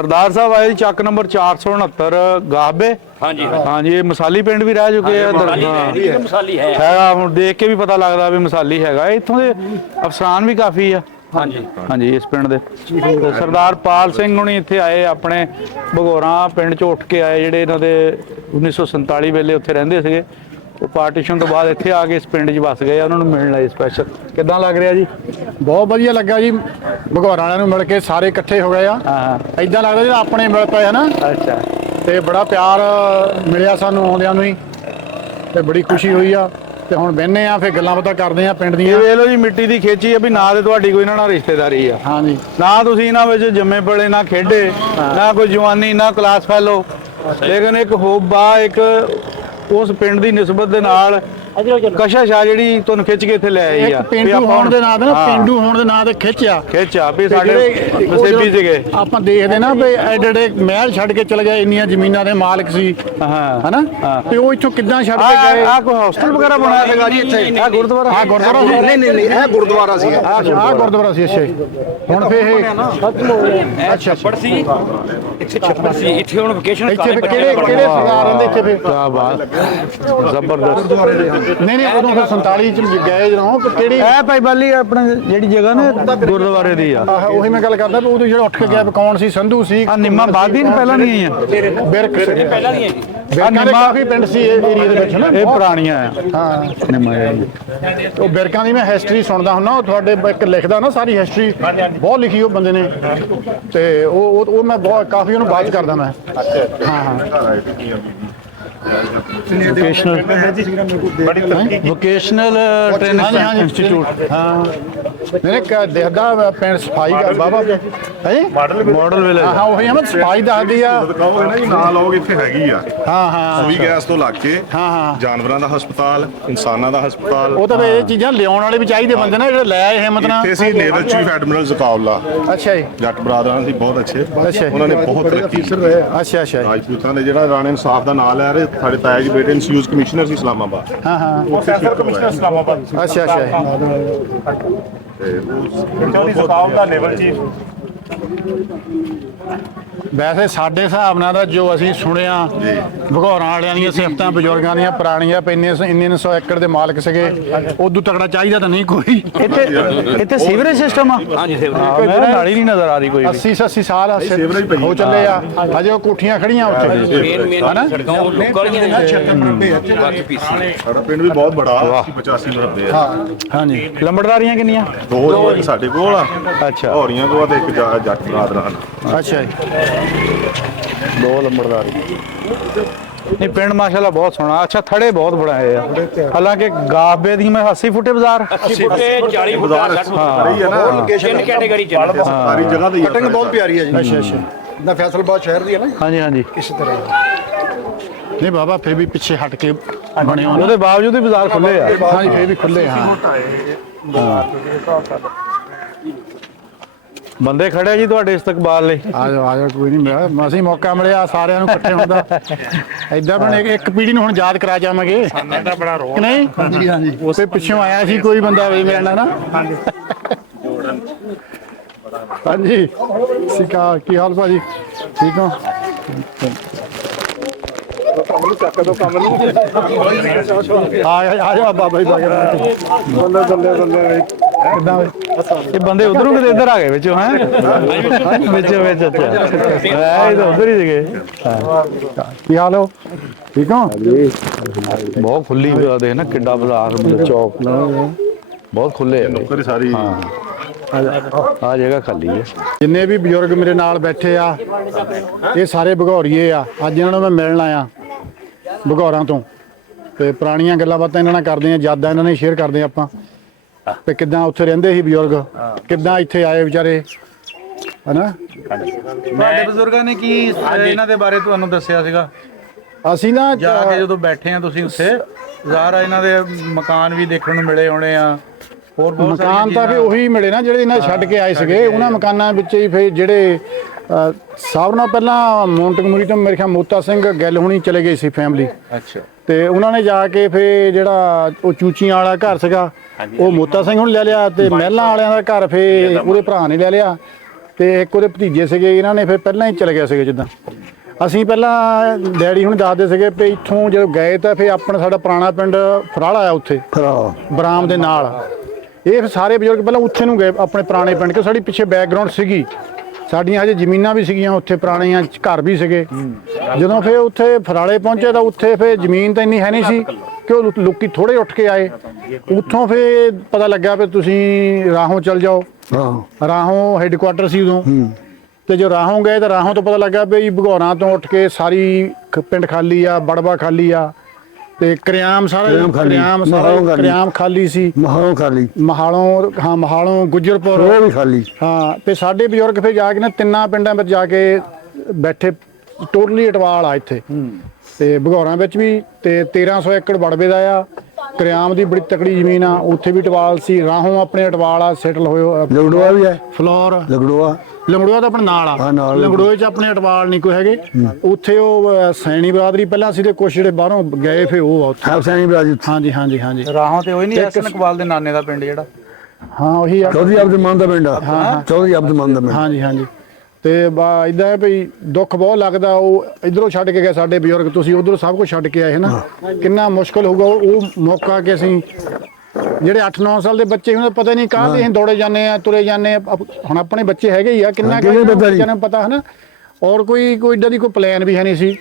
ਸਰਦਾਰ ਸਾਹਿਬ ਆਏ ਚੱਕ ਨੰਬਰ 469 ਗਾਬੇ ਹਾਂਜੀ ਹਾਂਜੀ। ਇਹ ਮਸਾਲੀ ਪਿੰਡ ਵੀ ਰਹਿ ਚੁੱਕੇ ਆ ਮਸਾਲੀ ਹੈ ਮਸਾਲੀ ਹੈ। ਹੈਗਾ ਹੁਣ ਦੇਖ ਕੇ ਵੀ ਪਤਾ ਲੱਗਦਾ ਵੀ ਮਸਾਲੀ ਹੈਗਾ। ਇੱਥੋਂ ਦੇ ਅਫਸਰਾਨ ਵੀ ਕਾਫੀ ਆ। ਹਾਂਜੀ। ਹਾਂਜੀ ਇਸ ਪਿੰਡ ਦੇ। ਸਰਦਾਰ ਪਾਲ ਸਿੰਘ ਹੁਣੀ ਇੱਥੇ ਆਏ ਆਪਣੇ ਭਗੋਰਾ ਪਿੰਡ ਚ ਉੱਠ ਕੇ ਆਏ ਜਿਹੜੇ ਇਹਨਾਂ ਦੇ 1947 ਵੇਲੇ ਉੱਥੇ ਰਹਿੰਦੇ ਸੀਗੇ। ਉਹ ਪਾਰਟੀਸ਼ਨ ਤੋਂ ਬਾਅਦ ਇੱਥੇ ਆ ਕੇ ਇਸ ਪਿੰਡ 'ਚ ਵਸ ਗਏ ਆ ਉਹਨਾਂ ਨੂੰ ਮਿਲਣ ਲਈ ਸਪੈਸ਼ਲ ਕਿੱਦਾਂ ਲੱਗ ਰਿਹਾ ਜੀ? ਬਹੁਤ ਵਧੀਆ ਲੱਗਾ ਜੀ। ਭਗੌਰਾਂ ਵਾਲਿਆਂ ਨੂੰ ਮਿਲ ਕੇ ਸਾਰੇ ਇਕੱਠੇ ਹੋ ਗਏ ਆ। ਹਾਂ ਐਦਾਂ ਲੱਗਦਾ ਜਿਵੇਂ ਆਪਣੇ ਮਿਲ ਪਏ ਹਨਾ ਅੱਛਾ। ਤੇ ਬੜਾ ਪਿਆਰ ਮਿਲਿਆ ਸਾਨੂੰ ਆਉਂਦਿਆਂ ਨੂੰ ਹੀ। ਤੇ ਬੜੀ ਖੁਸ਼ੀ ਹੋਈ ਆ। ਤੇ ਹੁਣ ਬਹਿੰਨੇ ਆ ਫਿਰ ਗੱਲਾਂ ਬਾਤਾਂ ਕਰਦੇ ਆ ਪਿੰਡ ਇਹ ਦੀਆਂ ਵੇਖ ਲਓ ਜੀ ਮਿੱਟੀ ਦੀ ਖੇਚੀ ਆ ਵੀ ਨਾ ਤੇ ਤੁਹਾਡੀ ਕੋਈ ਇਹਨਾਂ ਨਾਲ ਰਿਸ਼ਤੇਦਾਰੀ ਆ। ਹਾਂਜੀ ਨਾ ਤੁਸੀਂ ਇਹਨਾਂ ਵਿੱਚ ਜੰਮੇ ਪਲੇ ਨਾ ਖੇਡੇ ਨਾ ਕੋਈ ਜਵਾਨੀ ਨਾ ਕਲਾਸ ਫੈਲੋ ਲੇਕਿਨ ਇੱਕ ਹੋਬਾ ਇੱਕ ਉਸ ਪਿੰਡ ਦੀ ਨਿਸਬਤ ਦੇ ਨਾਲ ਕਸ਼ਸ਼ ਆ ਜਿਹੜੀ ਤੁਹਾਨੂੰ ਖਿੱਚ ਕੇ ਇੱਥੇ ਲੈ ਆਈ ਆ। ਇੱਕ ਪਿੰਡੂ ਆਪਾਂ ਹੋਣ ਦੇ ਨਾਂ ਤੇ ਨਾ ਪਿੰਡੂ ਹੋਣ ਦੇ ਨਾਂ ਤੇ ਖਿੱਚਿਆ। ਖਿੱਚ ਆ ਵੀ ਸਾਡੇ ਨਸੀਬੀ ਸੀਗੇ। ਆਪਾਂ ਦੇਖਦੇ ਨਾ ਵੀ ਐਡੇ ਐਡੇ ਮਹਿਲ ਛੱਡ ਕੇ ਚਲੇ ਗਏ ਇੰਨੀਆਂ ਜ਼ਮੀਨਾਂ ਦੇ ਮਾਲਕ ਸੀ। ਹਾਂ। ਹਨਾ। ਤੇ ਉਹ ਇੱਥੋਂ ਕਿੱਦਾਂ ਛੱਡ ਕੇ ਗਏ? ਆ ਕੋਈ ਹੌਸਟਲ ਵਗੈਰਾ ਬਣਾਇਆ ਸੀਗਾ ਜੀ ਇੱਥੇ? ਆ ਗੁਰਦੁਆਰਾ? ਆ ਗੁਰਦੁਆਰਾ ਸੀ। ਨਹੀਂ ਨਹੀਂ ਨਹੀਂ ਇਹ ਗੁਰਦੁਆਰਾ ਸੀ। ਆ ਆ ਗੁਰਦੁਆਰਾ ਸੀ ਅੱਛਾ। ਹੁਣ ਫੇ ਇਹ ਅੱਛਾ ਛੱਪੜ ਸੀ। ਇੱਥੇ ਛੱਪੜ ਸੀ। ਇੱਥੇ ਹੁਣ ਵਕੇਸ਼ਨ ਕਿਹੜੇ ਕਿਹੜੇ ਸਰਦਾਰ ਰਹਿੰਦੇ ਇੱਥੇ ਫੇ ਕਿਆ ਬਾਤ। ਜ਼ਬਰਦਸਤ। ਨਹੀਂ ਨਹੀਂ ਉਦੋਂ ਫਿਰ 47 ਚ ਗਏ ਜਦੋਂ ਫਿਰ ਕਿਹੜੀ ਇਹ ਭਾਈ ਬਾਲੀ ਆਪਣਾ ਜਿਹੜੀ ਜਗ੍ਹਾ ਨੇ ਗੁਰਦੁਆਰੇ ਦੀ ਆ। ਆਹ ਉਹੀ ਮੈਂ ਗੱਲ ਕਰਦਾ ਵੀ ਉਦੋਂ ਜਿਹੜਾ ਉੱਠ ਕੇ ਗਿਆ ਵੀ ਕੌਣ ਸੀ ਸੰਧੂ ਸੀ ਆ ਨਿੰਮਾ ਬਾਦੀ ਨੇ ਪਹਿਲਾਂ ਨਹੀਂ ਆਈਆਂ? ਬਿਰਕ ਸੀ। ਪਹਿਲਾਂ ਨਹੀਂ ਹੈ ਜੀ। ਬਿਰਕਾਂ ਦੇ ਨਿੰਮਾ- ਕਾਫੀ ਪਿੰਡ ਸੀ ਇਹ ਏਰੀਆ ਦੇ ਵਿੱਚ ਨਾ ਇਹ ਪੁਰਾਣੀਆਂ ਆ। ਹਾਂ। ਨਿੰਮਾ ਜਿਹੜੀ। ਉਹ ਬਿਰਕਾਂ ਦੀ ਮੈਂ ਹਿਸਟਰੀ ਸੁਣਦਾ ਹੁੰਨਾ ਉਹ ਤੁਹਾਡੇ ਇੱਕ ਲਿਖਦਾ ਨਾ ਸਾਰੀ ਹਿਸਟਰੀ ਬਹੁਤ ਲਿਖੀ ਉਹ ਬੰਦੇ ਨੇ। ਤੇ ਉਹ ਉਹ- ਉਹ ਮੈਂ ਬਹੁਤ ਕਾਫੀ ਉਹਨੂੰ ਬਾਤ ਕਰਦਾ ਮੈਂ। ਹਾਂ ਹਾਂ। ਵੋਕੇਸ਼ਨਲ ਵੋਕੇਸ਼ਨਲ ਟ੍ਰੇਨਿੰਗ ਇੰਸਟੀਚਿਊਟ ਹਾਂ। ਮੇਰੇ ਕਾ ਦੇਖਦਾ ਪਿੰਡ ਸਫ਼ਾਈ ਦਾ ਬਾਬਾ। ਹੈ? ਮਾਡਲ ਵਿਲੇਜ ਹਾਂ ਉਹੀ ਹਮ ਸਫ਼ਾਈ ਦੱਸਦੀ ਆ। ਕਹੋ ਨਾ ਜੀ ਨਾਲ ਇੱਥੇ ਹੈਗੀ ਆ। ਹਾਂ ਹਾਂ ਸੂਈ ਗੈਸ ਤੋਂ ਲੱਗ ਕੇ ਹਾਂ, ਹਾਂ। ਜਾਨਵਰਾਂ ਦਾ ਹਸਪਤਾਲ ਇਨਸਾਨਾਂ ਦਾ ਹਸਪਤਾਲ। ਉਹ ਤਾਂ ਇਹ ਚੀਜ਼ਾਂ ਲਿਆਉਣ ਵਾਲੇ ਵੀ ਚਾਹੀਦੇ ਬੰਦੇ ਨੇ ਜਿਹੜੇ ਲੈ ਆਏ ਹਿੰਮਤ ਨਾਲ। ਇੱਥੇ ਸੀ ਨੇਵਲ ਚੀਫ ਐਡਮਿਰਲ ਜ਼ਕਾਉਲਾ ਅੱਛਾ ਜੀ। ਜੱਟ ਬਰਾਦਰਾਂ ਸੀ ਬਹੁਤ ਅੱਛੇ। ਅੱਛਾ। ਉਹਨਾਂ ਨੇ ਬਹੁਤ ਤਰੱਕੀ ਕੀਤੀ। ਅੱਛਾ ਅੱਛਾ ਜੀ। ਰਾਜਪੂਤਾਂ ਦੇ ਜਿਹੜਾ ਰਾਣਾ ਇਨਸਾਫ ਦਾ ਨਾਮ ਲੈ ਰਹੇ ਸਾਡੇ ਤਾਇਆ ਜੀ ਬੇਟੇ ਇਨਸਿਊਜ਼ ਕਮਿਸ਼ਨਰ ਸੀ ਇਸਲਾਮਾਬਾਦ। ਹਾਂ ਹਾਂ। Professor commissioner Islamabad. ਅੱਛਾ ਅੱਛਾ ਜੀ। ਤੇ ਉਹ ਸਕਾਉ ਦਾ ਲੈਵਲ ਚੀਫ ਵੈਸੇ ਸਾਡੇ ਹਿਸਾਬ ਨਾਲ ਤਾਂ ਜੋ ਅਸੀਂ ਸੁਣਿਆ ਭਗੌਰਾਂ ਵਾਲਿਆਂ ਦੀਆਂ ਸਿਫਤਾਂ ਬਜ਼ੁਰਗਾਂ ਦੀਆਂ ਪੁਰਾਣੀਆਂ ਪੈਨੇ ਇੰਨੇ ਸੌ ਏਕੜ ਦੇ ਮਾਲਕ ਸੀਗੇ ਉਦੋਂ ਤਕੜਾ ਚਾਹੀਦਾ ਤਾਂ ਨਹੀਂ ਕੋਈ। ਇੱਥੇ ਇੱਥੇ ਸੀਵਰੇਜ ਸਿਸਟਮ ਆ? ਹਾਂਜੀ ਸੇਵ ਹਾਂ ਮੈਂ ਨਾਲੀ ਨਹੀਂ ਨਜ਼ਰ ਆ ਰਹੀ ਕੋਈ ਵੀ। 80 80 ਸਾਲ ਸੀਵਰੇਜ ਪਈ ਹੋ ਚੱਲੇ ਆ। ਹਜੇ ਉਹ ਕੋਠੀਆਂ ਖੜੀਆਂ ਉੱਥੇ। ਮੇਨ ਸੜਕਾਂ ਉਹ ਲੋਕਾਂ ਪਿੰਡ ਵੀ ਬਹੁਤ ਬੜਾ 85 ਨੱਬੇ ਆ। ਹਾਂਜੀ। ਲੰਬੜਦਾਰੀਆਂ ਕਿੰਨੀਆਂ? ਦੋ ਸਾਡੇ ਕੋਲ ਆ। ਅੱਛਾ। ਹੌਰੀਆਂ ਕੋਲ ਆ ਤੇ ਇੱਕ ਜੱਟ ਬਰਾਦਰਾਂ ਹਨ ਅੱਛਾ ਜੀ। ਦੋ ਲੰਬੜਦਾਰੀ। ਨਹੀਂ ਪਿੰਡ ਮਾਸ਼ਾਅੱਲਾ ਬਹੁਤ ਸੋਹਣਾ। ਅੱਛਾ ਥੜੇ ਬਹੁਤ ਬਣਾਏ ਆ। ਹਾਲਾਂਕਿ ਗਾਬੇ ਦੀ ਮੈਂ 80 ਫੁੱਟੇ ਬਾਜ਼ਾਰ। 80 ਫੁੱਟੇ 40 ਫੁੱਟ 60 ਫੁੱਟ। ਰਹੀ ਹੈ ਨਾ ਤਿੰਨ ਕੈਟਾਗਰੀ ਚ। ਸਾਰੀ ਜਗ੍ਹਾ ਤੇ ਕਟਿੰਗ ਬਹੁਤ ਪਿਆਰੀ ਹੈ ਜੀ। ਅੱਛਾ ਅੱਛਾ। ਨਾ ਫੈਸਲਬਾਦ ਸ਼ਹਿਰ ਦੀ ਹੈ ਨਾ? ਹਾਂਜੀ ਹਾਂਜੀ। ਇਸ ਤਰ੍ਹਾਂ ਨਹੀਂ ਬਾਬਾ ਫਿਰ ਵੀ ਪਿੱਛੇ ਹਟ ਕੇ ਬਣੇ ਹੋਣ। ਉਹਦੇ ਬਾਵਜੂਦ ਵੀ ਬਾਜ਼ਾਰ ਖੁੱਲੇ ਆ। ਹਾਂਜੀ ਫਿਰ ਵੀ ਖੁੱਲੇ ਹਾਂ। ਬੰਦੇ ਖੜੇ ਆ ਜੀ ਤੁਹਾਡੇ ਇਸਤਕਬਾਲ ਲਈ? ਆ ਜਾਓ ਆ ਜਾਓ ਕੋਈ ਨਹੀਂ ਮਿਲਿਆ ਅਸੀਂ ਮੌਕਾ ਮਿਲਿਆ ਸਾਰਿਆਂ ਨੂੰ ਇਕੱਠੇ ਹੋਣ ਦਾ। ਐਦਾਂ ਬਣ ਇੱਕ ਪੀੜ੍ਹੀ ਨੂੰ ਹੁਣ ਯਾਦ ਕਰਾ ਜਾਵਾਂਗੇ। ਸਾਡਾ ਤਾਂ ਬੜਾ ਰੋਹ ਨਹੀਂ? ਹਾਂਜੀ ਹਾਂਜੀ। ਉਸੇ ਪਿੱਛੋਂ ਆਇਆ ਸੀ ਕੋਈ ਬੰਦਾ ਵੀ ਮਿਲਣਾ ਨਾ। ਹਾਂਜੀ। ਹਾਂਜੀ। ਸਿਕਾ ਕੀ ਹਾਲ ਭਾਜੀ? ਠੀਕ ਹੋ? ਆ ਆ ਜਾ ਬਾਬਾ ਜੀ। ਬਾਗੇ ਬੱਲੇ ਬੱਲੇ ਬੱਲੇ। ਕਿੱਦਾਂ ਵੇ ਇਹ ਬੰਦੇ ਉਧਰੋਂ ਕਿਤੇ ਇੱਧਰ ਆ ਗਏ ਵਿੱਚੋਂ ਹੈ? ਵਿੱਚ ਵਿੱਚ ਅੱਛਾ। ਇਹ ਤਾਂ ਉਧਰ ਹੀ ਸੀਗੇ। ਕੀ ਹਾਲ ਹੋ? ਠੀਕ ਹੋ? ਬਹੁਤ ਖੁੱਲੀ ਆ ਦੇਖ ਨਾ ਕਿੱਡਾ ਬਾਜ਼ਾਰ ਚੌਕ। ਬਹੁਤ ਖੁੱਲੇ ਆ। ਨੌਕਰੀ ਸਾਰੀ। ਆ ਜਗ੍ਹਾ ਖਾਲੀ ਹੈ ਜਿੰਨੇ ਵੀ ਬਜ਼ੁਰਗ ਮੇਰੇ ਨਾਲ ਬੈਠੇ ਆ ਇਹ ਸਾਰੇ ਭਗੌਰੀਏ ਆ। ਅੱਜ ਇਹਨਾਂ ਨੂੰ ਮੈਂ ਮਿਲਣ ਆਇਆ ਭਗੌਰਾਂ ਤੋਂ। ਤੇ ਪੁਰਾਣੀਆਂ ਗੱਲਾਂ ਬਾਤਾਂ ਇਹਨਾਂ ਨਾਲ ਕਰਦੇ ਆ ਯਾਦਾਂ ਇਹਨਾਂ ਨੇ ਸ਼ੇਅਰ ਕਰਦੇ ਆ ਆਪਾਂ। ਤੇ ਕਿੱਦਾਂ ਉੱਥੇ ਰਹਿੰਦੇ ਸੀ ਬਜ਼ੁਰਗ? ਕਿੱਦਾਂ ਇੱਥੇ ਆਏ ਵਿਚਾਰੇ? ਹਨਾ? ਤੁਹਾਡੇ ਬਜ਼ੁਰਗਾਂ ਨੇ ਕੀ ਇਹਨਾਂ ਦੇ ਬਾਰੇ ਤੁਹਾਨੂੰ ਦੱਸਿਆ ਸੀਗਾ? ਅਸੀਂ ਨਾ ਜਾ ਕੇ ਜਦੋਂ ਬੈਠੇ ਆ ਤੁਸੀਂ ਉੱਥੇ ਜ਼ਾਹਰਾ ਇਹਨਾਂ ਦੇ ਮਕਾਨ ਵੀ ਦੇਖਣ ਨੂੰ ਮਿਲੇ ਹੋਣੇ ਆ। ਹੋਰ ਬਹੁਤ ਮਕਾਨ ਤਾਂ ਵੀ। ਉਹੀ ਮਿਲੇ ਨਾ ਜਿਹੜੇ ਇਹਨਾਂ ਛੱਡ ਕੇ ਆਏ ਸੀਗੇ। ਉਹਨਾਂ ਮਕਾਨਾਂ ਵਿੱਚ ਹੀ ਫਿਰ ਜਿਹੜੇ ਸਭ ਨਾਲੋਂ ਪਹਿਲਾਂ ਮੌਂਟਗਮਰੀ ਤੋਂ ਮੇਰੇ ਖਿਆਲ ਮੋਤਾ ਸਿੰਘ ਗਿੱਲ ਹੁਣੀ ਚਲੇ ਗਏ ਸੀ ਫੈਮਿਲੀ ਅੱਛਾ। ਤੇ ਉਹਨਾਂ ਨੇ ਜਾ ਕੇ ਫੇ ਜਿਹੜਾ ਉਹ ਚੂਚੀਆਂ ਵਾਲਾ ਘਰ ਸੀਗਾ ਉਹ ਮੋਤਾ ਸਿੰਘ ਹੁਣ ਲੈ ਲਿਆ ਤੇ ਮਹਿਲਾਂ ਵਾਲਿਆਂ ਦਾ ਘਰ ਫੇ ਉਹਦੇ ਭਰਾ ਨੇ ਲੈ ਲਿਆ ਤੇ ਇੱਕ ਉਹਦੇ ਭਤੀਜੇ ਸੀਗੇ ਇਹਨਾਂ ਨੇ ਫਿਰ ਪਹਿਲਾਂ ਹੀ ਚਲੇ ਗਏ ਸੀਗੇ ਜਿੱਦਾਂ। ਅਸੀਂ ਪਹਿਲਾਂ ਡੈਡੀ ਹੁਣ ਦੱਸਦੇ ਸੀਗੇ ਵੀ ਇੱਥੋਂ ਜਦੋਂ ਗਏ ਤਾਂ ਫਿਰ ਆਪਣਾ ਸਾਡਾ ਪੁਰਾਣਾ ਪਿੰਡ ਫਰਾਲਾ ਆ ਉੱਥੇ। ਬਰਾਮ ਦੇ ਨਾਲ। ਇਹ ਫਿਰ ਸਾਰੇ ਬਜ਼ੁਰਗ ਪਹਿਲਾਂ ਉੱਥੇ ਨੂੰ ਗਏ ਆਪਣੇ ਪੁਰਾਣੇ ਪਿੰਡ ਕਿ ਸਾਡੀ ਪਿੱਛੇ ਬੈਕਗ੍ਰਾਉਂਡ ਸੀਗੀ। ਸਾਡੀਆਂ ਹਜੇ ਜ਼ਮੀਨਾਂ ਵੀ ਸੀਗੀਆਂ ਉੱਥੇ ਪੁਰਾਣੀਆਂ ਘਰ ਵੀ ਸੀਗੇ। ਜਦੋਂ ਫਿਰ ਉੱਥੇ ਫਰਾਲੇ ਪਹੁੰਚੇ ਤਾਂ ਉੱਥੇ ਫਿਰ ਜ਼ਮੀਨ ਤਾਂ ਇੰਨੀ ਹੈ ਨਹੀਂ ਸੀ ਕਿ ਉਹ ਲੋਕੀ ਥੋੜੇ ਉੱਠ ਕੇ ਆਏ। ਉੱਥੋਂ ਫਿਰ ਪਤਾ ਲੱਗਾ ਵੀ ਤੁਸੀਂ ਰਾਹੋਂ ਚਲ ਜਾਓ। ਰਾਹੋਂ ਹੈੱਡਕੁਆਟਰ ਸੀ ਉਦੋਂ। ਤੇ ਜੋ ਰਾਹੋਂ ਗਏ ਤਾਂ ਰਾਹੋਂ ਤੋਂ ਪਤਾ ਲੱਗਾ ਵੀ ਭਗੌਰਾਂ ਤੋਂ ਉੱਠ ਕੇ ਸਾਰੀ ਪਿੰਡ ਖਾਲੀ ਆ ਬੜਵਾ ਖਾਲੀ ਆ। ਤੇ ਕਰਿਆਮ ਸਾਰਾ ਕਰਿਆਮ ਖਾਲੀ, ਕਰਿਆਮ ਮਹਾਲੋਂ ਸਾਰਾ ਖਾਲੀ। ਕਰਿਆਮ ਖਾਲੀ ਸੀ। ਮਹਾਲੋਂ ਖਾਲੀ। ਮਹਾਲੋਂ ਹਾਂ ਮਹਾਲੋਂ ਗੁੱਜਰਪੁਰ। ਉਹ ਵੀ ਖਾਲੀ। ਹਾਂ ਤੇ ਸਾਡੇ ਬਜ਼ੁਰਗ ਫਿਰ ਜਾ ਕੇ ਨਾ ਤਿੰਨਾਂ ਪਿੰਡਾਂ ਵਿੱਚ ਜਾ ਕੇ ਬੈਠੇ ਟੋਟਲੀ ਅਟਵਾਲ ਆ ਇੱਥੇ। ਤੇ ਭਗੌਰਾਂ ਵਿੱਚ ਵੀ ਤੇ 1300 ਏਕੜ ਬੜਵੇ ਦਾ ਆ। ਕਰਿਆਮ ਦੀ ਬੜੀ ਤਕੜੀ ਜ਼ਮੀਨ ਆ ਉੱਥੇ ਵੀ ਅਟਵਾਲ ਸੀ ਰਾਹੋਂ ਆਪਣੇ ਅਟਵਾਲ ਆ ਸੈਟਲ ਹੋਏ ਹੋਏ ਆ। ਲਗੜੂਆ ਵੀ ਹੈ? ਫਲੋਰ। ਲਗੜੂਆ? ਲੰਗੜੋਆ ਤਾਂ ਆਪਣੇ ਨਾਲ ਆ। ਲੰਗੜੋਏ ਚ ਆਪਣੇ ਅਟਵਾਲ ਨਹੀਂ ਕੋਈ ਹੈਗੇ। ਉੱਥੇ ਉਹ ਸੈਣੀ ਬਰਾਦਰੀ ਪਹਿਲਾਂ ਸੀ ਤੇ ਕੁਛ ਜਿਹੜੇ ਬਾਹਰੋਂ ਗਏ ਫੇ ਉਹ ਆ ਉੱਥੇ। ਸੈਣੀ ਬਰਾਜ ਹਾਂਜੀ ਹਾਂਜੀ ਹਾਂਜੀ। ਰਾਹੋਂ ਤੇ ਉਹ ਨਹੀਂ ਐਸਨ ਇਕਬਾਲ ਦੇ ਨਾਨੇ ਦਾ ਪਿੰਡ ਜਿਹੜਾ। ਹਾਂ ਉਹੀ ਆ। ਚੌਧਰੀ ਅਬਦ ਮਾਨ ਦਾ ਪਿੰਡ ਆ। ਚੌਧਰੀ ਅਬਦ ਮਾਨ ਦਾ ਪਿੰਡ। ਹਾਂਜੀ ਹਾਂਜੀ। ਤੇ ਬਾ ਇਦਾਂ ਹੈ ਵੀ ਦੁੱਖ ਬਹੁਤ ਲੱਗਦਾ ਉਹ ਇਧਰੋਂ ਛੱਡ ਕੇ ਗਏ ਸਾਡੇ ਬਜ਼ੁਰਗ ਤੁਸੀਂ ਉਧਰੋਂ ਸਭ ਕੁਝ ਛੱਡ ਕੇ ਆਏ ਹੈ। ਨਾ ਕਿੰਨਾ ਮੁਸ਼ਕਲ ਹੋਊਗਾ ਉਹ ਮੌਕਾ ਕਿ ਅਸੀਂ ਜਿਹੜੇ 8-9 ਸਾਲ ਦੇ ਬੱਚੇ ਉਹਨਾਂ ਪਤਾ ਨਹੀਂ ਕਾਹ ਤੇ ਅਸੀਂ ਦੌੜੇ ਜਾਂਦੇ ਆ ਤੁਰੇ ਜਾਂਦੇ ਆ ਹੁਣ ਆਪਣੇ ਬੱਚੇ ਹੈਗੇ ਹੀ ਆ ਕਿੰਨਾ ਹਾਂ, ਨਹੀਂ। ਨੂੰ ਪਤਾ ਹੈ ਨਾ ਔਰ ਕੋਈ ਕੋਈ ਇਦਾਂ ਦੀ ਕੋਈ ਪਲਾਨ ਵੀ ਹੈ ਨਹੀਂ ਸੀ।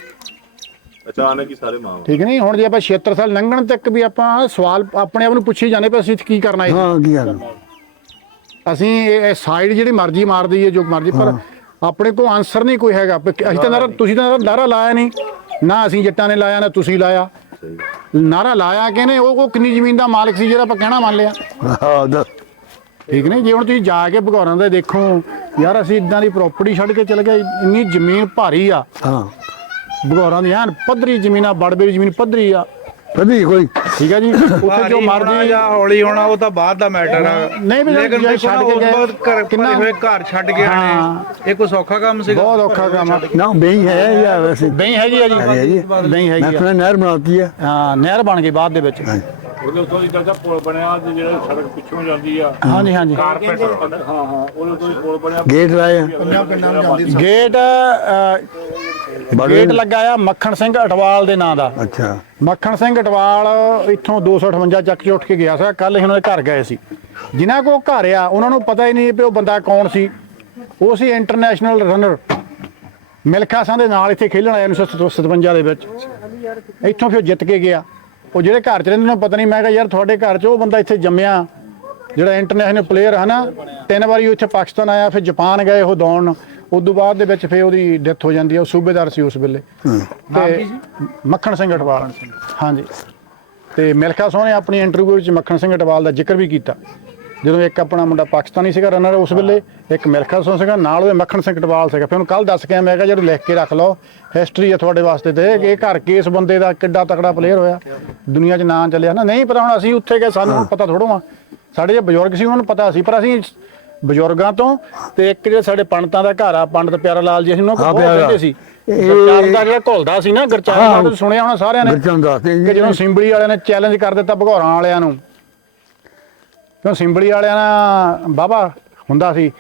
ਅਚਾਨਕ ਹੀ ਸਾਰੇ ਮਾਂ ਠੀਕ ਨਹੀਂ ਹੁਣ ਜੇ ਆਪਾਂ 76 ਸਾਲ ਲੰਘਣ ਤੱਕ ਵੀ ਆਪਾਂ ਸਵਾਲ ਆਪਣੇ ਆਪ ਨੂੰ ਪੁੱਛੀ ਜਾਂਦੇ ਪਏ ਅਸੀਂ ਕੀ ਕਰਨਾ ਹੈ ਹਾਂ ਕੀ ਕਰਨਾ ਅਸੀਂ ਇਹ ਸਾਈਡ ਜਿਹੜੀ ਮਰਜ਼ੀ ਮਾਰ ਦਈਏ ਜੋ ਮਰਜ਼ੀ ਪਰ ਆਪਣੇ ਕੋਲ ਆਨਸਰ ਨਹੀਂ ਕੋਈ ਹੈਗਾ। ਵੀ ਅਸੀਂ ਤਾਂ ਨਾਰਾ ਤੁਸੀਂ ਤਾਂ ਨਾਰਾ ਲਾਇਆ ਨਹੀਂ। ਨਾ ਅਸੀਂ ਜੱਟਾਂ ਨੇ ਲਾਇਆ ਨਾ ਤੁਸੀਂ ਲਾਇਆ। ਨਾਰਾ ਲਾਇਆ ਕਿਹਨੇ? ਉਹ ਉਹ ਕਿੰਨੀ ਜ਼ਮੀਨ ਦਾ ਮਾਲਕ ਸੀ ਜਿਹੜਾ ਆਪਾਂ ਕਹਿਣਾ ਮੰਨ ਲਿਆ। ਹਾਂ ਦੱਸ। ਠੀਕ ਨਹੀਂ? ਜੇ ਹੁਣ ਤੁਸੀਂ ਜਾ ਕੇ ਭਗੌਰਾਂ ਦੇ ਦੇਖੋ ਯਾਰ ਅਸੀਂ ਇਦਾਂ ਦੀ ਪ੍ਰਾਪਰਟੀ ਛੱਡ ਕੇ ਚਲੇ ਗਏ ਇੰਨੀ ਜ਼ਮੀਨ ਭਾਰੀ ਆ। ਹਾਂ। ਭਗੌਰਾਂ ਦੀ ਐਨ ਪੱਧਰੀ ਜ਼ਮੀਨ ਆ ਬੜਬੇ ਦੀ ਜ਼ਮੀਨ ਪੱਧਰੀ ਆ। ਕਦੀ ਕੋਈ? ਠੀਕ ਹੈ ਜੀ? ਉੱਥੇ ਜੋ ਮਰਜ਼ੀ ਜਾਂ ਹੌਲੀ ਹੋਣਾ ਉਹ ਤਾਂ ਬਾਅਦ ਦਾ ਮੈਟਰ ਆ। ਨਹੀਂ ਵੀ ਲੇਕਿਨ ਜੇ ਛੱਡ ਕੇ ਗਏ, ਕਿੰਨਾ- ਹੋਏ ਘਰ ਛੱਡ ਕੇ ਆਣੇ। ਇਹ ਕੋਈ ਸੌਖਾ ਕੰਮ ਸੀਗਾ? ਬਹੁਤ ਔਖਾ ਕੰਮ ਆ। ਨਾ ਬਈ ਹੈ ਜਾਂ ਵੈਸੇ। ਨਹੀਂ ਹੈਗੀ ਆ ਜੀ ਹੈਗੀ ਆ। ਨਹੀਂ ਹੈਗੀ ਮੈਂ ਆ ਸੁਣਿਆ ਨਹਿਰ ਬਣਾਤੀ ਹੈ ਹਾਂ ਨਹਿਰ ਬਣ ਗਈ ਬਾਅਦ ਦੇ ਵਿੱਚ। ਉਹਦੇ ਉੱਤੋਂ ਦੀ ਚਾਚਾ ਪੁਲ ਬਣਿਆ ਤੇ ਜਿਹੜਾ ਸੜਕ ਪਿੱਛੋਂ ਜਾਂਦੀ ਆ। ਹਾਂਜੀ ਹਾਂਜੀ। ਕਾਰਪੈਟ ਹਾਂ ਹਾਂ ਉਹਦੇ ਉੱਤੋਂ ਪੁਲ ਬਣਿਆ। ਗੇਟ ਲਾਇਆ ਪੰਜਾਂ ਪਿੰਡਾਂ ਨੂੰ ਜਾਂਦੀ ਸੀ ਗੇਟ ਗੇਟ ਲੱਗਾ ਆ ਮੱਖਣ ਸਿੰਘ ਅਟਵਾਲ ਦੇ ਨਾਂ ਦਾ। ਅੱਛਾ। ਮੱਖਣ ਸਿੰਘ ਅਟਵਾਲ ਇੱਥੋਂ 258 ਚੱਕ ਕੇ ਉੱਠ ਕੇ ਗਿਆ ਸੀ ਕੱਲ ਹੀ ਉਹਨਾਂ ਦੇ ਘਰ ਗਏ ਸੀ। ਜਿਨ੍ਹਾਂ ਕੋ ਘਰ ਆ ਉਹਨਾਂ ਨੂੰ ਪਤਾ ਹੀ ਨਹੀਂ ਵੀ ਉਹ ਬੰਦਾ ਕੌਣ ਸੀ। ਉਹ ਸੀ ਇੰਟਰਨੈਸ਼ਨਲ ਰਨਰ ਮਿਲਖਾ ਸਾਂ ਦੇ ਨਾਲ ਇੱਥੇ ਖੇਲਣ ਆਇਆ 1957 ਦੇ ਵਿੱਚ। ਇੱਥੋਂ ਫਿਰ ਜਿੱਤ ਕੇ ਗਿਆ। ਉਹ ਜਿਹੜੇ ਘਰ 'ਚ ਰਹਿੰਦੇ ਉਹਨਾਂ ਨੂੰ ਪਤਾ ਨਹੀਂ ਮੈਂ ਕਿਹਾ ਯਾਰ ਤੁਹਾਡੇ ਘਰ 'ਚ ਉਹ ਬੰਦਾ ਇੱਥੇ ਜੰਮਿਆ। ਜਿਹੜਾ ਇੰਟਰਨੈਸ਼ਨਲ ਪਲੇਅਰ ਹੈ ਨਾ ਤਿੰਨ ਵਾਰੀ ਉਹ ਇੱਥੇ ਪਾਕਿਸਤਾਨ ਆਇਆ ਫਿਰ ਜਾਪਾਨ ਗਏ ਉਹ ਦੌੜਨ। ਉਸ ਤੋਂ ਬਾਅਦ ਦੇ ਵਿੱਚ ਫਿਰ ਉਹਦੀ ਡੈਥ ਹੋ ਜਾਂਦੀ ਹੈ ਉਹ ਸੂਬੇਦਾਰ ਸੀ ਉਸ ਵੇਲੇ। ਤੇ ਮੱਖਣ ਸਿੰਘ ਅਟਵਾਲ। ਹਾਂਜੀ। ਤੇ ਮਿਲਖਾ ਸੋਹ ਨੇ ਆਪਣੀ ਇੰਟਰਵਿਊ ਵਿੱਚ ਮੱਖਣ ਸਿੰਘ ਅਟਵਾਲ ਦਾ ਜ਼ਿਕਰ ਵੀ ਕੀਤਾ। ਜਦੋਂ ਇੱਕ ਆਪਣਾ ਮੁੰਡਾ ਪਾਕਿਸਤਾਨੀ ਸੀਗਾ ਰਨਰ ਉਸ ਵੇਲੇ ਇੱਕ ਮਿਲਖਾ ਸੋਹ ਸੀਗਾ ਨਾਲ ਉਹਦੇ ਮੱਖਣ ਸਿੰਘ ਅਟਵਾਲ ਸੀਗਾ। ਫਿਰ ਉਹਨੂੰ ਕੱਲ ਦੱਸ ਕੇ ਮੈਂ ਕਿਹਾ ਜਦੋਂ ਲਿਖ ਕੇ ਰੱਖ ਲਓ। ਹਿਸਟਰੀ ਹੈ ਤੁਹਾਡੇ ਵਾਸਤੇ ਤੇ। ਇਹ ਘਰ ਕੇ ਇਸ ਬੰਦੇ ਦਾ ਕਿੱਡਾ ਤਕੜਾ ਪਲੇਅਰ ਹੋਇਆ। ਦੁਨੀਆ 'ਚ ਨਾਂ ਚੱਲਿਆ ਨਾ। ਨਹੀਂ ਪਤਾ ਹੁਣ ਅਸੀਂ ਉੱਥੇ ਗਏ ਸਾਨੂੰ ਪਤਾ ਥੋੜੋ ਆ ਸਾਡੇ ਜੇ ਬਜ਼ੁਰਗ ਸੀ ਉਹਨਾਂ ਨੂੰ ਪਤਾ ਸੀ ਪਰ ਅਸੀਂ ਬਜ਼ੁਰਗਾਂ ਤੋਂ ਤੇ ਇੱਕ ਜਿਹੜੇ ਸਾਡੇ ਪੰਡਤਾਂ ਦਾ ਘਰ ਆ ਪੰਡਤ ਪਿਆਰਾ ਲਾਲ ਜੀ ਅਸੀਂ ਉਹਨਾਂ ਕੋਲ ਬਹੁਤ। ਕਹਿੰਦੇ ਸੀ ਇਹ- ਗਰਚਾਰ ਦਾ ਜਿਹੜਾ ਘੁਲਦਾ ਸੀ ਨਾ ਗਰਚਾਰ ਹਾਂ। ਦਾ ਸੁਣਿਆ ਹੋਣਾ ਸਾਰਿਆਂ ਨੇ ਗੁਰਚਰਨ ਦੱਸਦੇ ਕਿ ਜੀ ਜਦੋਂ ਸਿੰਬੜੀ ਵਾਲਿਆਂ ਨੇ ਚੈਲੰਜ ਕਰ ਦਿੱਤਾ ਭਗੌਰਾਂ ਵਾਲਿਆਂ ਨੂੰ ਕਿਉਂ ਸਿੰਬੜੀ ਵਾਲਿਆਂ ਨਾਲ ਬਾਬਾ ਹੁੰਦਾ ਸੀ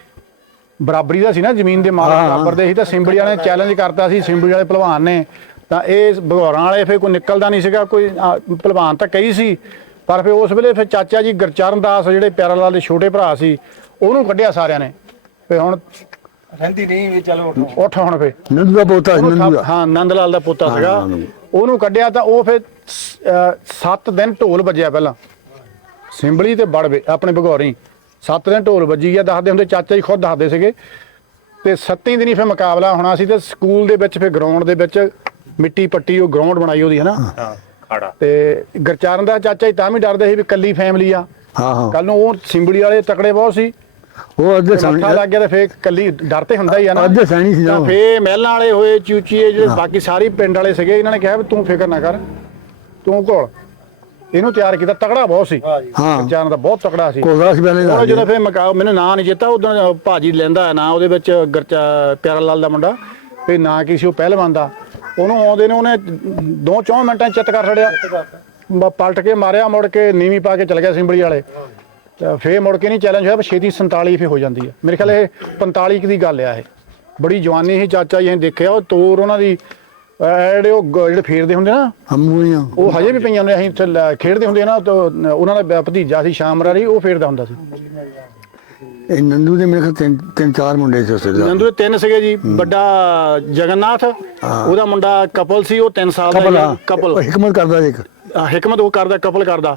ਬਰਾਬਰੀ ਦਾ ਸੀ ਨਾ ਜ਼ਮੀਨ ਦੇ ਮਾਲਕ। ਬਰਾਬਰ ਦੇ ਸੀ ਤਾਂ ਸਿੰਬੜੀ ਵਾਲਿਆਂ ਨੇ ਚੈਲੰਜ ਕਰਤਾ ਸੀ ਸਿੰਬੜੀ ਵਾਲੇ ਭਲਵਾਨ ਨੇ ਤਾਂ ਇਹ ਭਗੌਰਾਂ ਵਾਲੇ ਫਿਰ ਕੋਈ ਨਿਕਲਦਾ ਨਹੀਂ ਸੀਗਾ ਕੋਈ ਭਲਵਾਨ ਤਾਂ ਕਈ ਸੀ ਪਰ ਫਿਰ ਉਸ ਵੇਲੇ ਫਿਰ ਚਾਚਾ ਜੀ ਗੁਰਚਰਨ ਦਾਸ ਜਿਹੜੇ ਪਿਆਰਾ ਲਾਲ ਦੇ ਛੋਟੇ ਭਰਾ ਸੀ ਉਹਨੂੰ ਕੱਢਿਆ ਸਾਰਿਆਂ ਨੇ। ਫਿਰ ਹੁਣ ਰਹਿੰਦੀ ਨਹੀਂ ਵੀ ਚਲੋ ਉੱਠ। ਹੁਣ ਫਿਰ। ਨੰਦੂ ਦਾ ਪੋਤਾ ਸੀ ਨੰਦੂ ਦਾ ਹਾਂ ਨੰਦ ਲਾਲ ਦਾ ਪੋਤਾ ਸੀਗਾ। ਉਹਨੂੰ ਕੱਢਿਆ ਤਾਂ ਉਹ ਫਿਰ 7 ਦਿਨ ਢੋਲ ਵੱਜਿਆ ਪਹਿਲਾਂ। ਸਿੰਬਲੀ ਤੇ ਬੜਵੇ ਆਪਣੇ ਭਗੌਰੀ। 7 ਦਿਨ ਢੋਲ ਵੱਜੀ ਆ ਦੱਸਦੇ ਹੁੰਦੇ ਚਾਚਾ ਜੀ ਖੁਦ ਦੱਸਦੇ ਸੀਗੇ। ਤੇ 7 ਦਿਨੀ ਫਿਰ ਮੁਕਾਬਲਾ ਹੋਣਾ ਸੀ ਤੇ ਸਕੂਲ ਦੇ ਵਿੱਚ ਫਿਰ ਗਰਾਊਂਡ ਦੇ ਵਿੱਚ ਮਿੱਟੀ ਪੱਟੀ ਉਹ ਗਰਾਊਂਡ ਬਣਾਈ ਉਹਦੀ ਹਨਾ? ਹਾਂ। ਖਾੜਾ। ਤੇ ਗਰਚਰਨ ਦਾ ਚਾਚਾ ਜੀ ਤਾਂ ਵੀ ਡਰਦੇ ਸੀ ਵੀ ਕੱਲੀ ਫੈਮਿਲੀ ਆ। ਹਾਂ ਹਾਂ। ਕੱਲ ਨੂੰ ਉਹ ਸਿੰਬਲੀ ਵਾਲੇ ਤਕੜੇ ਬਹੁਤ ਸੀ। ਉਹ ਅੱਧੇ ਤੇ ਸਾਣੀ ਮੱਥਾ ਲੱਗ ਗਿਆ ਤੇ ਫੇਰ ਕੱਲੀ ਡਰ ਤੇ ਹੁੰਦਾ ਹੀ ਆ ਨਾ। ਅੱਧੇ ਸੈਣੀ ਸੀ ਤਾਂ। ਫੇ ਮਹਿਲਾਂ ਵਾਲੇ ਹੋਏ ਚੂਚੀਏ ਜਿਹੜੇ ਬਾਕੀ ਸਾਰੇ ਪਿੰਡ ਵਾਲੇ ਸੀਗੇ ਇਹਨਾਂ ਨੇ ਕਿਹਾ ਵੀ ਤੂੰ ਫਿਕਰ ਨਾ ਕਰ ਤੂੰ ਘੋਲ। ਇਹਨੂੰ ਤਿਆਰ ਕੀਤਾ ਤਕੜਾ ਬਹੁਤ ਸੀ। ਹਾਂ ਜਾਨ ਦਾ ਬਹੁਤ ਤਕੜਾ ਸੀ। ਕੋਲਾ ਸੀ ਪਹਿਲੇ ਉਹ ਦਾ ਜਦੋਂ ਫੇ ਮਕਾ ਮੈਨੂੰ ਨਾਂ ਨਹੀਂ ਚੇਤਾ ਉਦੋਂ ਭਾਜੀ ਲੈਂਦਾ ਹੈ ਨਾਂ ਉਹਦੇ ਵਿੱਚ ਗਰਚਾ ਪਿਆਰਾ ਲਾਲ ਦਾ ਮੁੰਡਾ। ਫੇ ਨਾਂ ਕੀ ਸੀ ਉਹ ਪਹਿਲਵਾਨ ਦਾ। ਉਹਨੂੰ ਆਉਂਦੇ ਨੇ ਉਹਨੇ ਦੋ ਚੌਂ ਮਿੰਟਾਂ 'ਚ ਚਿੱਤ ਕਰ ਛੜਿਆ ਪਲਟ ਕੇ ਮਾਰਿਆ ਮੁੜ ਕੇ ਨੀਵੀਂ ਪਾ ਕੇ ਚਲ ਗਿਆ ਸਿੰਬੜੀ ਵਾਲੇ। ਤਾਂ ਫੇਰ ਮੁੜ ਕੇ ਨਹੀਂ ਚੈਲੰਜ ਹੋਇਆ ਪਰ ਛੇਤੀ 47 ਫੇ ਹੋ ਜਾਂਦੀ ਹੈ। ਮੇਰੇ ਖਿਆਲ ਇਹ 45 ਕੁ ਦੀ ਗੱਲ ਆ ਇਹ। ਬੜੀ ਜਵਾਨੀ ਸੀ ਚਾਚਾ ਜੀ ਨੇ ਦੇਖਿਆ ਉਹ ਤੋਰ ਉਹਨਾਂ ਦੀ ਜਿਹੜੇ ਉਹ ਗ- ਜਿਹੜੇ ਫੇਰਦੇ ਹੁੰਦੇ ਨਾ ਹਮੂਆਂ ਉਹ ਹਜੇ ਵੀ ਪਈਆਂ ਨੇ ਅਸੀਂ ਉੱਥੇ ਲੈ- ਖੇਡਦੇ ਹੁੰਦੇ ਨਾ ਤਾਂ ਉਹਨਾਂ ਦਾ ਭਤੀਜਾ ਸੀ ਸ਼ਾਮਰਾਰੀ ਉਹ ਫੇਰਦਾ ਹੁੰਦਾ ਸੀ। ਇਹ ਨੰਦੂ ਦੇ ਮੇਰੇ ਖਿਆਲ ਤਿੰਨ ਤਿੰਨ ਚਾਰ ਮੁੰਡੇ ਸੀ ਉਸੇ ਦਾ ਨੰਦੂ ਦੇ ਤਿੰਨ ਸੀਗੇ ਜੀ ਵੱਡਾ ਜਗਨਨਾਥ ਉਹਦਾ ਮੁੰਡਾ ਕਪਲ ਸੀ ਉਹ 3 ਸਾਲ ਕਪਲ ਦਾ ਕਪਲ। ਹਕਮਤ ਕਰਦਾ ਸੀ ਇੱਕ। ਹਿਕਮਤ ਉਹ ਕਰਦਾ ਕਪਲ ਕਰਦਾ।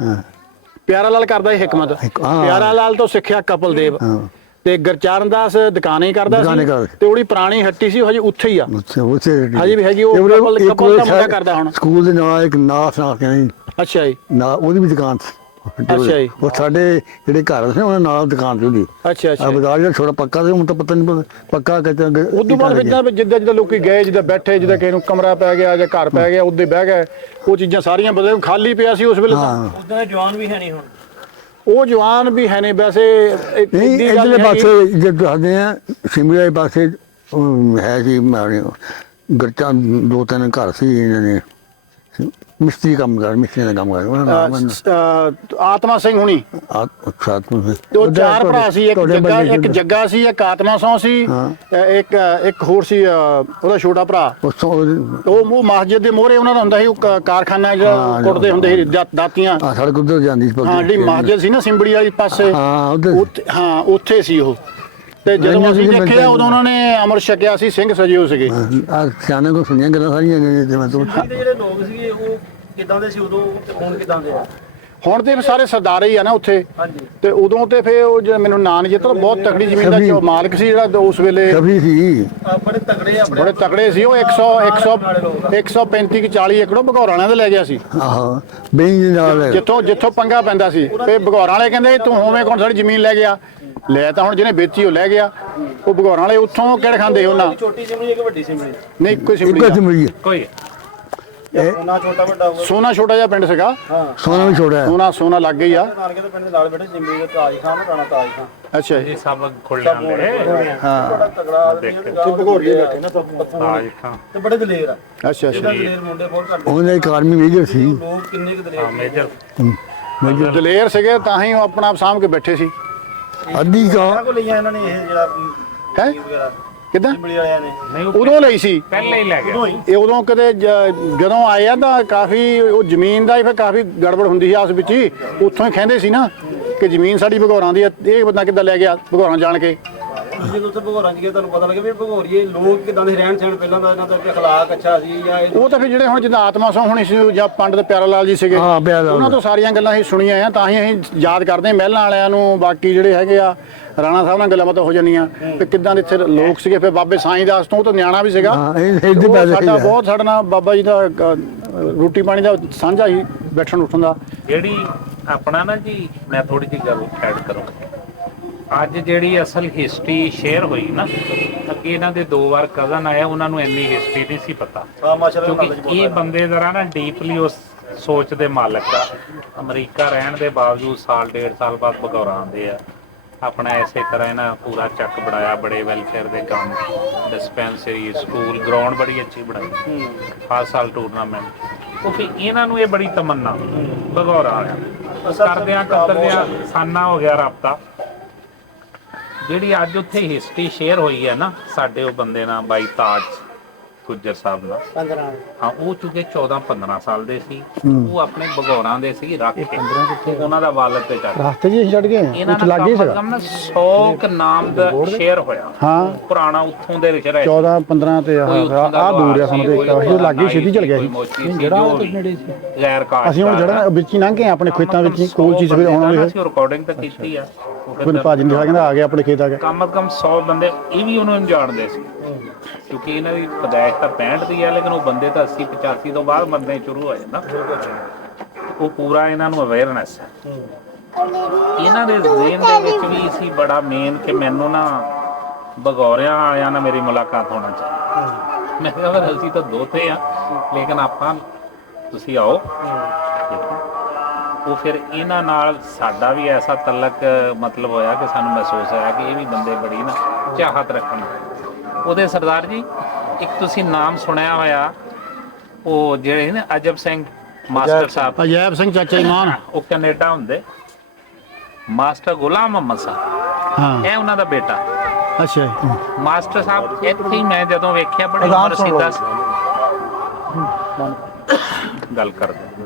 ਪਿਆਰਾ ਲਾਲ ਕਰਦਾ ਸੀ ਹਿਕਮਤ। ਹਿਕ- ਹਾਂ। ਪਿਆਰਾ ਲਾਲ ਤੋਂ ਸਿੱਖਿਆ ਕਪਲ ਦੇਵ। ਹਾਂ। ਤੇ ਗੁਰਚਰਨ ਦਾਸ ਦੁਕਾਨੇ ਕਰਦਾ ਦੁਕਾਨੇ ਸੀ। ਕਰਦਾ। ਤੇ ਉਹਦੀ ਪੁਰਾਣੀ ਹੱਟੀ ਸੀ ਉਹ ਹਜੇ ਉੱਥੇ ਹੀ ਆ। ਉੱਥੇ ਉੱਥੇ ਹਜੇ ਵੀ ਹੈਗੀ ਉਹ ਕਪਲ- ਦਾ ਮੁੰਡਾ ਕਰਦਾ ਹੁਣ। ਸਕੂਲ ਦੇ ਨਾਲ ਇੱਕ ਨਾਥ ਨਾਥ ਕਹਿੰਦੇ ਅੱਛਾ ਜੀ। ਨਾ ਉਹਦੀ ਵੀ ਦੁਕਾਨ ਸੀ। ਅੱਛਾ ਜੀ। ਉਹ ਸਾਡੇ ਜਿਹੜੇ ਘਰ ਸੀ ਉਹਨਾਂ ਨਾਲ ਦੁਕਾਨ ਸੀ ਉਹਦੀ। ਅੱਛਾ ਅੱਛਾ। ਆ ਬਾਜ਼ਾਰ ਜਿਹੜਾ ਛੋਟਾ ਪੱਕਾ ਸੀ ਹੁਣ ਤਾਂ ਪਤਾ ਨਹੀਂ ਪੱਕਾ ਕਿਤੇ ਉਸ ਤੋਂ ਬਾਅਦ ਜਿੱਦਾਂ ਜਿੱਦਾਂ ਜਿੱਦਾਂ ਲੋਕੀ ਗਏ ਜਿੱਦਾਂ ਬੈਠੇ ਜਿੱਦਾਂ ਕਿਸੇ ਨੂੰ ਕਮਰਾ ਪੈ ਗਿਆ ਜਾਂ ਘਰ ਪੈ ਗਿਆ ਉੱਦੇ ਬਹਿ ਗਏ। ਉਹ ਚੀਜ਼ਾਂ ਸਾਰੀਆਂ ਬਦਲ ਖਾਲੀ ਪਿਆ ਸੀ ਉਸ ਵੇਲੇ ਤਾਂ। ਹਾਂ। ਉਦੋਂ ਦੇ ਜਵਾਨ ਵੀ ਹੈ ਨਹੀਂ ਹੁਣ। ਉਹ ਜਵਾਨ ਵੀ ਹੈ ਨੇ ਵੈਸੇ ਇੱਕ- ਨਹੀਂ ਇੱਡੀ ਗੱਲ ਇਧਰਲੇ ਨਹੀਂ ਹੈਗੀ। ਪਾਸੇ ਜੇ ਦੱਸਦੇ ਆ ਸ਼ਿਮਲੇ ਵਾਲੇ ਪਾਸੇ ਉਹ ਹੈ ਸੀ ਗਰਚਾ ਦੋ ਤਿੰਨ ਘਰ ਸੀ ਇਹਨਾਂ ਨੇ ਮਿਸਤਰੀ ਕੰਮ ਕਰ ਮਿਸਤਰੀ ਦਾ ਕੰਮ ਕਰ ਉਹਨਾਂ ਦਾ ਨਾਮ ਅਹ, ਆਤਮਾ ਸਿੰਘ ਹੁਣੀ। ਆ ਸਾਥ ਨੂੰ ਤੇ ਉਹ ਚਾਰ ਭਰਾ ਸੀ ਇੱਕ ਜੱਗਾ ਇੱਕ ਜੱਗਾ ਸੀ ਇੱਕ ਆਤਮਾ ਸੌ ਸੀ ਹਾਂ। ਅਹ, ਇੱਕ ਇੱਕ ਹੋਰ ਸੀ ਅਹ, ਉਹਦਾ ਛੋਟਾ ਭਰਾ। ਉਸ ਉਹ ਉਹ ਮਸਜਿਦ ਦੇ ਮੋਹਰੇ ਉਹਨਾਂ ਦਾ ਹੁੰਦਾ ਸੀ ਉਹ ਕ- ਕਾਰਖਾਨਾ ਜਿਹੜਾ ਹਾਂ, ਕੁੱਟਦੇ ਹੁੰਦੇ ਸੀ ਦਾ- ਦਾਤੀਆਂ। ਆ ਸੜਕ ਉੱਧਰ ਜਾਂਦੀ ਸੀ ਹਾਂ ਜਿਹੜੀ ਮਸਜਿਦ ਸੀ ਨਾ ਸਿੰਬੜੀ ਵਾਲੀ ਪਾਸੇ। ਹਾਂ ਉਧਰ। ਉੱਥੇ- ਹਾਂ ਉੱਥੇ ਸੀ ਉਹ। ਤੇ ਜਦੋਂ ਅਸੀਂ ਦੇਖਿਆ ਉਦੋਂ ਉਹਨਾਂ ਨੇ ਅਮਰ ਛਕਿਆ ਸੀ ਸਿੰਘ ਸਜੇ ਹੋ ਸੀਗੇ। ਆ ਸਿਆਣੇ ਕੋ ਸੁਣੀਆਂ ਗੱਲਾਂ ਸਾਰੀਆਂ ਜਿਵੇਂ ਤੂੰ ਜਿਹੜੇ ਲੋਕ ਸੀਗੇ ਉਹ ਕਿਦਾਂ ਦੇ ਸੀ ਉਦੋਂ ਤੇ ਹੁਣ ਕਿਦਾਂ ਦੇ ਆ? ਹੁਣ ਤੇ ਸਾਰੇ ਸਰਦਾਰ ਹੀ ਆ ਨਾ ਉੱਥੇ। ਹਾਂਜੀ। ਤੇ ਉਦੋਂ ਤੇ ਫੇ ਉਹ ਜਿਹੜਾ ਮੈਨੂੰ ਨਾਂ ਨਹੀਂ ਜਿੱਤਰ ਬਹੁਤ ਤਕੜੀ ਜ਼ਮੀਨ ਦਾ ਜੋ ਮਾਲਕ ਸੀ ਜਿਹੜਾ ਉਸ ਵੇਲੇ ਕਵੀ ਸੀ। ਆ ਬੜੇ ਤਗੜੇ ਆ ਬੜੇ ਤਕੜੇ ਸੀ ਉਹ 100 100 135 ਕਿ 40 ਏਕੜੋਂ ਭਗੌਰਾਂ ਵਾਲਿਆਂ ਦੇ ਲੈ ਗਿਆ ਸੀ। ਆਹੋ ਬੇਈ ਨਾਲ ਜਿੱਥੋਂ ਜਿੱਥੋਂ ਪੰਗਾ ਪੈਂਦਾ ਸੀ। ਤੇ ਭਗੌਰਾਂ ਵਾਲੇ ਕਹਿੰਦੇ ਤੂੰ ਹੋਵੇਂ ਕੌਣ ਸਾਡੀ ਜ਼ਮੀਨ ਲੈ ਗਿਆ? ਲੈ ਤਾਂ ਹੁਣ ਜਿਹਨੇ ਵੇਚੀ ਉਹ ਲੈ ਗਿਆ। ਉਹ ਭਗੌਰਾਂ ਵਾਲੇ ਉੱਥੋਂ ਕਿਹੜੇ ਖਾਂਦੇ ਉਹਨਾਂ? ਛੋਟੀ ਸਿਮਰੀ ਇੱਕ ਵੱਡੀ ਸਿਮਰੀ ਨਹੀਂ ਕੋਈ ਇੱਕੋ ਸਿੰਬਲੀ ਚਮੜੀ ਕੋਈ ਉਹਨਾਂ ਛੋਟਾ ਵੱਡਾ ਹੋਊਗਾ ਸੋਨਾ ਛੋਟਾ ਜਿਹਾ ਪਿੰਡ ਸੀਗਾ। ਸੋਨਾ ਵੀ ਛੋੜਾ ਹੈ। ਸੋਨਾ ਸੋਨਾ ਲੱਗ ਗਈ ਆ। ਨਾਨਕੇ ਦੇ ਪਿੰਡ ਦੇ ਨਾਲ ਬੈਠੇ ਸਿਮਰੀ ਦੇ ਤਾਜ ਖਾਨ ਨੂੰ ਰਾਣਾ ਤਾਜ ਖਾਨ। ਅੱਛਾ ਜੀ। ਸਭ ਖੁੱਲਿਆਂ ਦੇ ਬੜਾ ਤਗੜਾ ਆਦਮੀ ਤੇ ਭਗੋਰੀਏ ਬੈਠੇ ਨਾ ਤਾਜ ਖਾਂ ਤੇ ਬੜੇ ਦਲੇਰ ਆ। ਅੱਛਾ ਅੱਛਾ। ਦਲੇਰ ਮੁੰਡੇ ਬਹੁਤ ਘੱਟ ਉਹਨੇ ਇੱਕ ਆਰਮੀ ਮੇਜਰ ਸੀ। ਲੋਕ ਕਿੰਨੇ ਕੁ ਦਲੇਰ ਮੇਜਰ। ਦਲੇਰ ਸੀਗੇ ਤਾਂ ਹੀ ਉਹ ਆਪਣਾ ਆਪ ਸਾਂਭ ਕੇ ਬੈਠੇ ਸੀ। ਅੱਧੀ ਕਾ ਇਹਨਾਂ ਕੋਲ ਲਈਆਂ ਇਹਨਾਂ ਨੇ ਇਹ ਜਿਹੜਾ ਹੈ? ਵਗੈਰਾ। ਕਿਦਾਂ? ਸਿਮਰੀ ਵਾਲਿਆਂ ਨੇ। ਨਹੀਂ ਉਹ ਉਦੋਂ ਲਈ ਸੀ। ਪਹਿਲੇ ਹੀ ਲੈ ਗਿਆ। ਇਹ ਉਦੋਂ ਕਦੇ ਜ- ਜਦੋਂ ਆਏ ਆ ਤਾਂ ਕਾਫੀ ਉਹ ਜ਼ਮੀਨ ਦਾ ਹੀ ਫਿਰ ਕਾਫੀ ਗੜਬੜ ਹੁੰਦੀ ਸੀ ਆਸ ਵਿੱਚ ਹੀ। ਉੱਥੋਂ ਹੀ ਕਹਿੰਦੇ ਸੀ ਨਾ ਕਿ ਜ਼ਮੀਨ ਸਾਡੀ ਭਗੌਰਾਂ ਦੀ ਆ ਇਹ ਬੰਦਾ ਕਿੱਦਾਂ ਲੈ ਗਿਆ ਭਗੌਰਾਂ ਜਾਣ ਕੇ? ਜਦੋਂ ਉੱਥੇ ਭਗੋਰਾਂ ਚ ਗਏ ਤੁਹਾਨੂੰ ਪਤਾ ਲੱਗੇ ਵੀ ਭਗੋਰੀਏ ਲੋਕ ਕਿਦਾਂ ਦੇ ਰਹਿਣ ਸਹਿਣ ਪਹਿਲਾਂ ਦਾ ਇਹਨਾਂ ਦਾ اخلاق ਅੱਛਾ ਸੀ ਜਾਂ ਇਹ ਉਹ ਤਾਂ ਫਿਰ ਜਿਹੜੇ ਹੁਣ ਜਿੱਦਾਂ ਆਤਮਾ ਸੋਹ ਹੋਣੀ ਸੀ ਜਾਂ ਪੰਡਤ ਪਿਆਰਾ ਲਾਲ ਜੀ ਸੀਗੇ ਹਾਂ, ਪਿਆਰਾ ਲਾਲ। ਉਹਨਾਂ ਤੋਂ ਸਾਰੀਆਂ ਗੱਲਾਂ ਅਸੀਂ ਸੁਣੀਆਂ ਆ ਤਾਂ ਹੀ ਅਸੀਂ ਯਾਦ ਕਰਦੇ ਹਾਂ ਮਹਿਲਾਂ ਵਾਲਿਆਂ ਨੂੰ ਬਾਕੀ ਜਿਹੜੇ ਹੈਗੇ ਆ ਰਾਣਾ ਸਾਹਿਬ ਨਾਲ ਗੱਲਾਂ ਬਾਤਾਂ ਹੋ ਜਾਂਦੀਆਂ ਤੇ ਕਿੱਦਾਂ ਦੇ ਇੱਥੇ ਲੋਕ ਸੀਗੇ ਫਿਰ ਬਾਬੇ ਸਾਈਂ ਦਾਸ ਤੋਂ ਉਹ ਤਾਂ ਨਿਆਣਾ ਵੀ ਸੀਗਾ ਹਾਂ ਇਹ ਇਹਦੇ ਉਹ ਪੈਸੇ ਸਾਡਾ ਬਹੁਤ ਸਾਡਾ ਨਾਲ ਬਾਬਾ ਜੀ ਦਾ ਅ, ਰੋਟੀ ਪਾਣੀ ਦਾ ਸਾਂਝਾ ਹੀ ਬੈਠਣ ਉੱਠਣ ਦਾ ਜਿਹੜੀ ਆਪਣਾ ਨਾ ਜੀ ਮੈਂ ਥੋੜੀ ਜਿਹੀ ਗੱਲ ਐਡ ਕਰੂੰ ਅੱਜ ਜਿਹੜੀ ਅਸਲ ਹਿਸਟਰੀ ਸ਼ੇਅਰ ਹੋਈ ਨਾ ਅੱਗੇ ਇਹਨਾਂ ਦੇ ਦੋ ਵਾਰ ਕਜ਼ਨ ਆਇਆ ਉਹਨਾਂ ਨੂੰ ਇੰਨੀ ਹਿਸਟਰੀ ਨਹੀਂ ਸੀ ਪਤਾ। ਹਾਂ ਮਾਸ਼ਾਅੱਲਾ ਕਿਉਂਕਿ ਇਹ ਬੰਦੇ ਜ਼ਰਾ ਨਾ ਡੀਪਲੀ ਉਸ ਸੋਚ ਦੇ ਮਾਲਕ ਆ। ਅਮਰੀਕਾ ਰਹਿਣ ਦੇ ਬਾਵਜੂਦ ਸਾਲ ਡੇਢ ਸਾਲ ਬਾਅਦ ਬਗੌਰਾਂ ਆਉਂਦੇ ਆ। ਆਪਣਾ ਐਸੇ ਤਰ੍ਹਾਂ ਇਹਨਾਂ ਪੂਰਾ ਚੱਕ ਬਣਾਇਆ ਬੜੇ ਵੈਲਫੇਅਰ ਦੇ ਕੰਮ ਡਿਸਪੈਂਸਰੀ ਸਕੂਲ ਗਰਾਊਂਡ ਬੜੀ ਅੱਛੀ ਬਣਾਈ। ਹਰ ਸਾਲ ਟੂਰਨਾਮੈਂਟ ਉਹ ਫਿਰ ਇਹਨਾਂ ਨੂੰ ਇਹ ਬੜੀ ਤਮੰਨਾ ਬਗੌਰਾਂ ਵਾਲਿਆਂ ਕਰਦਿਆਂ ਕਤਰਦਿਆਂ ਸਾਨਾ ਹੋ ਗਿਆ ਰਾਬਤਾ। ਜਿਹੜੀ ਅੱਜ ਉੱਥੇ ਹਿਸਟਰੀ ਸ਼ੇਅਰ ਹੋਈ ਹੈ ਨਾ ਸਾਡੇ ਉਹ ਬੰਦੇ ਨਾਲ ਬਾਈ ਤਾਜ। ਗੁੱਜਰ ਸਾਹਿਬ ਨਾਲ ਹਾਂ ਉਹ ਚੁੱਕੇ 14 15 ਸਾਲ ਦੇ ਸੀ। ਉਹ ਆਪਣੇ ਬਗੌਰਾਂ ਦੇ ਸੀ ਰੱਖ ਕੇ। ਉਹਨਾਂ ਦਾ ਵਾਲਦ ਤੇ ਚੱਲ ਰਸਤੇ ਜੀ ਛੱਡ ਗਏ ਇਹਨਾਂ ਉੱਥੇ ਨਾਲ ਲੱਗ ਗਏ ਕਮ ਨਾ 100 ਕ ਨਾਮ ਦਾ ਸ਼ੇਅਰ ਹੋਇਆ। ਹਾਂ। ਪੁਰਾਣਾ ਉੱਥੋਂ ਦੇ ਵਿੱਚ ਰਹਿ 14 15 ਤੇ ਦਾ ਆ ਦੂਰ ਆ ਸਾਨੂੰ ਸੀ, ਕੋਈ ਅਸੀਂ ਲੱਗ ਛੇਤੀ ਚਲ ਗਿਆ ਸੀ। ਮੋਚੀ ਸੀ ਜੋ ਵੀ। ਗੈਰ ਕਾਸ਼ ਅਸੀਂ ਹੁਣ ਜਿਹੜਾ ਵਿੱਚ ਹੀ ਲੰਘ ਗਏ ਆਪਣੇ ਖੇਤਾਂ ਵਿੱਚ ਹੀ ਕੋਲ ਚੀਜ਼ ਫਿਰ ਆਉਣ ਵਾਲੇ ਅਸੀਂ ਰਿਕਾਰਡਿੰਗ ਤਾਂ ਕੀਤੀ ਆ। ਉਹ ਫਿਰ ਭਾਜੀ ਨੇ ਕਿਹਾ ਕਹਿੰਦਾ ਆ ਗਿਆ ਆਪਣੇ ਖੇਤ ਆ ਗਿਆ ਕਮ ਕਮ 100 ਬੰਦੇ ਇਹ ਵੀ ਉਹਨੂੰ ਜਾਣਦੇ ਸੀ। ਕਿਉਂਕਿ ਇਹਨਾਂ ਦੀ ਪਦਾਇਸ਼ ਤਾਂ 65 ਦੀ ਹੈ ਲੇਕਿਨ ਉਹ ਬੰਦੇ ਤਾਂ 80 85 ਤੋਂ ਬਾਅਦ ਬੰਦੇ ਸ਼ੁਰੂ ਹੋਏ ਨਾ। ਉਹ ਪੂਰਾ ਇਹਨਾਂ ਨੂੰ ਅਵੇਅਰਨੈਸ ਹੈ। ਇਹਨਾਂ ਦੇ ਜ਼ਿਹਨ ਦੇ ਵਿੱਚ ਵੀ ਸੀ ਬੜਾ ਮੇਨ ਕਿ ਮੈਨੂੰ ਨਾ ਬਗੌਰਿਆਂ ਵਾਲਿਆਂ ਨਾਲ ਮੇਰੀ ਮੁਲਾਕਾਤ ਹੋਣਾ ਚਾਹੀਦੀ। ਮੈਂ ਕਿਹਾ ਅਸੀਂ ਤਾਂ ਦੋਤੇ ਆ ਲੇਕਿਨ ਆਪਾਂ ਤੁਸੀਂ ਆਓ। ਹੈ। ਉਹ ਫਿਰ ਇਹਨਾਂ ਨਾਲ ਸਾਡਾ ਵੀ ਐਸਾ ਤਲਕ ਮਤਲਬ ਹੋਇਆ ਕਿ ਸਾਨੂੰ ਮਹਿਸੂਸ ਹੋਇਆ ਕਿ ਇਹ ਵੀ ਬੰਦੇ ਬੜੀ ਨਾ ਚਾਹਤ ਰੱਖਣ। ਉਹਦੇ ਸਰਦਾਰ ਜੀ ਇੱਕ ਤੁਸੀਂ ਨਾਮ ਸੁਣਿਆ ਹੋਇਆ ਉਹ ਜਿਹੜੇ ਨੇ ਅਜਬ ਸਿੰਘ ਮਾਸਟਰ ਸਾਹਿਬ। ਅਜੈਬ ਸਿੰਘ ਚਾਚਾ ਇਮਾਨ। ਉਹ ਕੈਨੇਡਾ ਹੁੰਦੇ। ਮਾਸਟਰ ਗੁਲਾਮ ਮੁਹੰਮਦ ਸਾਹਿਬ ਹਾਂ। ਇਹ ਉਹਨਾਂ ਦਾ ਬੇਟਾ। ਅੱਛਾ ਜੀ। ਮਾਸਟਰ ਸਾਹਿਬ ਇੱਥੇ ਹੀ ਮੈਂ ਜਦੋਂ ਵੇਖਿਆ ਬੜੀ ਉਮਰ ਸੀ 10 ਗੱਲ ਕਰਦੇ।